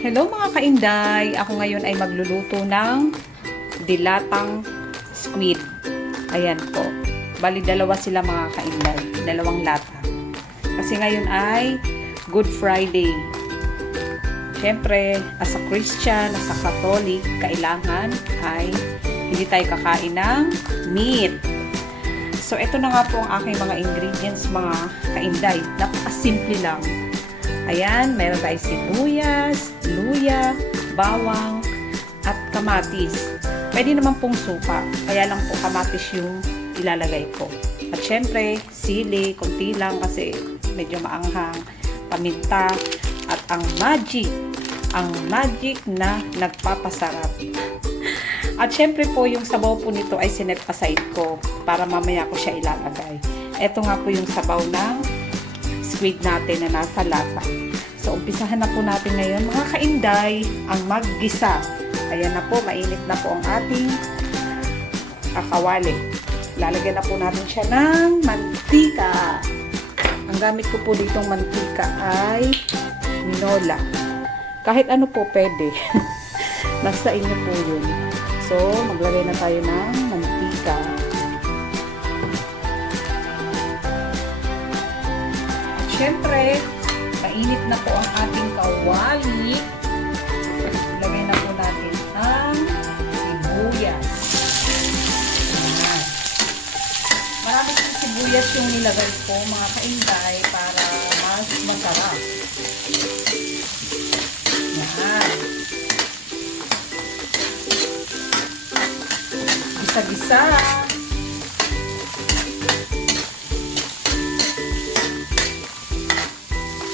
Hello mga kainday! Ako ngayon ay magluluto ng dilatang squid. Ayan po. Bali dalawa sila mga kainday. Dalawang lata. Kasi ngayon ay Good Friday. Siyempre, as a Christian, as a Catholic, kailangan ay hindi tayo kakain ng meat. So, ito na nga po ang aking mga ingredients mga kainday. Napakasimple lang. Ayan, meron tayo sibuyas, luya, bawang, at kamatis. Pwede naman pong suka, kaya lang po kamatis yung ilalagay ko. At syempre, sili, konti lang kasi medyo maanghang, paminta, at ang magic na nagpapasarap. At syempre po, yung sabaw po nito ay sinet aside ko para mamaya ko siya ilalagay. Ito nga po yung sabaw ng squid natin na nasa lata. So, umpisahan na po natin ngayon mga kainday ang maggisa. Ayan na po, mainit na po ang ating kakawali. Lalagyan na po natin siya ng mantika. Ang gamit ko po ditong mantika ay minola. Kahit ano po pwede. Nasa inyo po yun. So, maglagay na tayo ng mantika. Siyempre, mainit na po ang ating kawali. Lagay na po natin ang sibuyas. Ayan. Marami pong sibuyas yung nilagay ko mga kainday para mas masarap. Ayan. Gisa-gisa.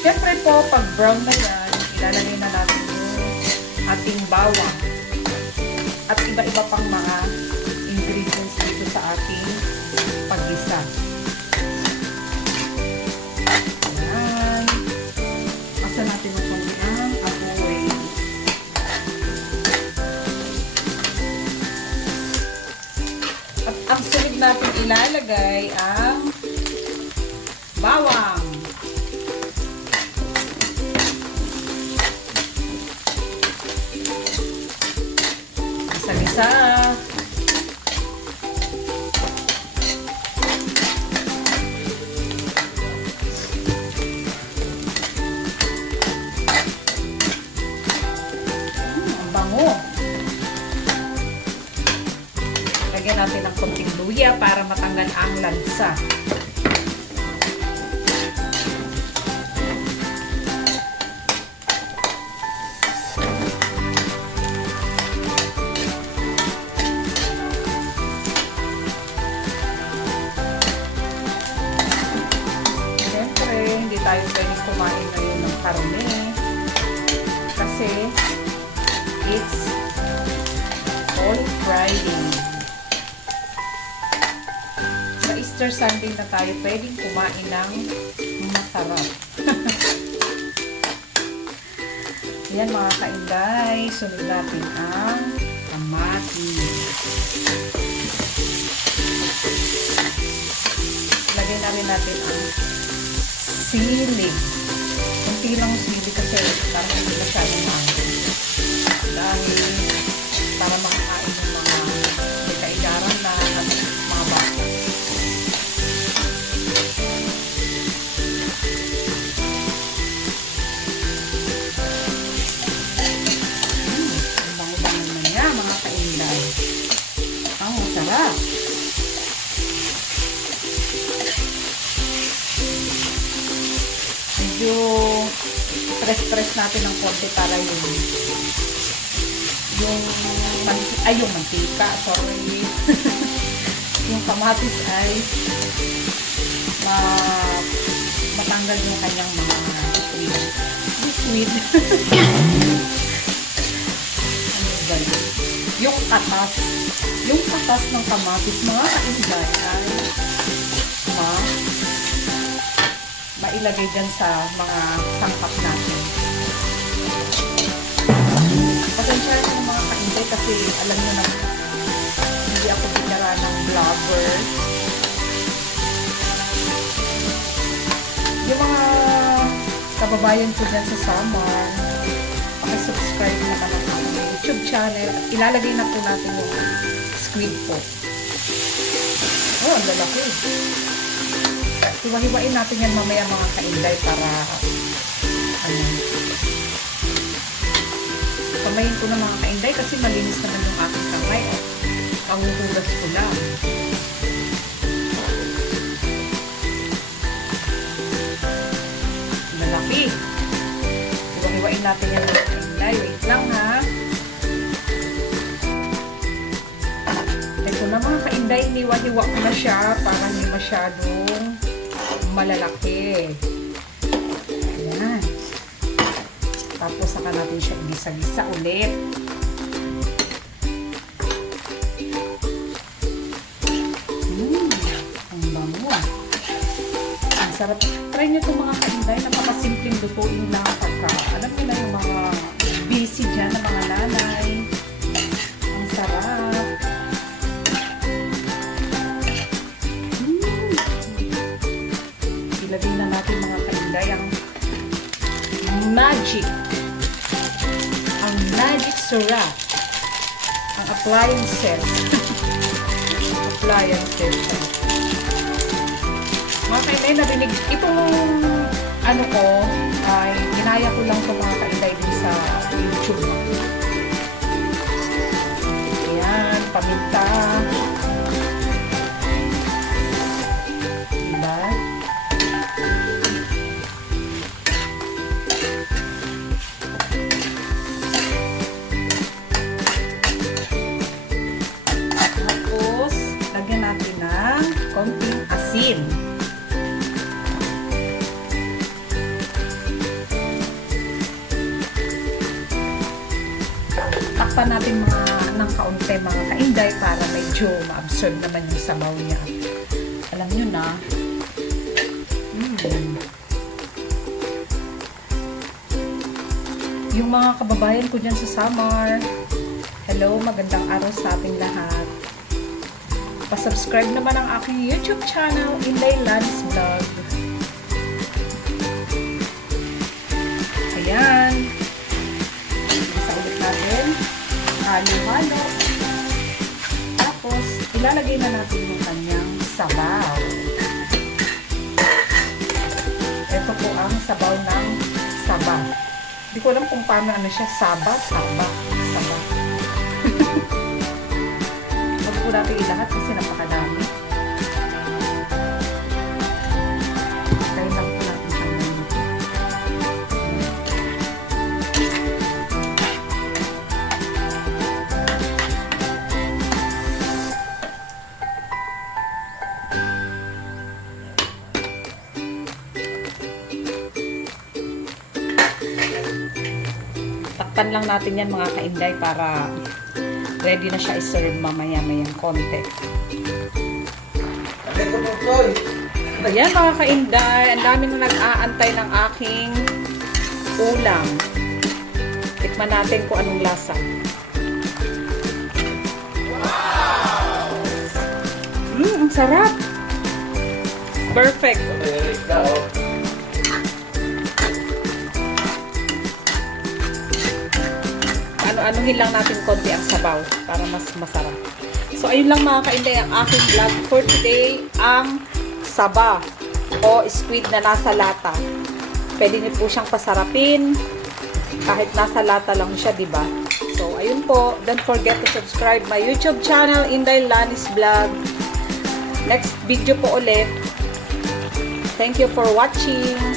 Siyempre po, pag brown na yan, ilalagay na natin yung ating bawang at iba-iba pang mga ingredients dito sa ating paggisa. Ayan. Asa natin ang panggiang apoy. At ang sunod natin ilalagay ang bawang. Isa. Ang bango. Lagyan natin ng konting luya para matanggal ang lansa. Hindi tayo pwedeng kumain ngayon ng karne kasi it's Holy Friday. Sa Easter Sunday na tayo pwedeng kumain ng masarap. Yan mga kainday, sunod natin ang kamatis. Lagyan na rin natin ang sili. Kunti lang sili kasi para hindi masyadong maangin. Dahil para makakain ng mga may kaigaran na at mga bata. Ang bango-bango na niya mga kainday. Ang masarap. Medyo press natin ng konti para yung mantika, sorry. Yung kamatis ay matanggal yung kanyang mga sweet. Yung katas ng kamatis mga kainday ay mailagay dyan sa mga sangkap natin. Pasensya ng mga kainday kasi alam nyo na hindi ako binara ng vlogger. Yung mga kababayan ko dyan sa Samar, pakisubscribe naman ang aking YouTube channel at ilalagay na po natin yung squid po. Oh, ang lalaki. Hiwa-hiwain natin yan mamaya mga kainday para kamayin ko na mga kainday kasi malinis naman yung aking kamay at panguhulas ko lang. Lalaki. Hiwa-hiwain natin yan mga kainday. Wait lang ha. Ito na mga kainday, hiwa-hiwa ko na siya para hindi masyadong malalaki. Ayan. Tapos saka natin siya gisa-gisa ulit. Ang bango. Ang sarap. Try nyo itong mga kainday. Napakasimpleng lutuin lang pagka. Alam nyo na yung mga busy dyan na mga nanay. Ang sarap. Ilagay na natin mga kainday ang magic syrup, ang appliances. Mga kainday, narinig itong ano ko ay ginaya ko lang sa mga kainday din sa YouTube. Ayan, paminta. Diba? Konting asin. Takpan natin ng kaunti mga kainday para medyo ma-absorb naman yung sabaw niya. Alam nyo na. Yung mga kababayan ko dyan sa Samar, hello, magandang araw sa ating lahat. Pa-subscribe naman ang aking YouTube channel, Inday Lanis Vlog. Ayan. Isa ulit natin. Halo-halo. Tapos, ilalagay na natin yung kanyang sabaw. Ito po ang sabaw ng saba. Hindi ko alam kung paano siya. Saba. Huwag po natin ilahat kasi napakadami. Kaya lang po natin siyang ganito. Takpan lang natin yan mga kainday para ready na siya i-serve mamaya-mayang konti. Ayan mga kainday, ang daming nag-aantay ng aking ulam. Tikman natin kung anong lasa. Wow! Ang sarap! Perfect! Ano-anuhin lang natin konti ang sabaw para mas masarap. So, ayun lang mga kainday ang aking vlog for today. Ang saba o squid na nasa lata. Pwede niyo po siyang pasarapin kahit nasa lata lang siya, diba? So, ayun po. Don't forget to subscribe my YouTube channel, Inday Lanis Vlog. Next video po ulit. Thank you for watching.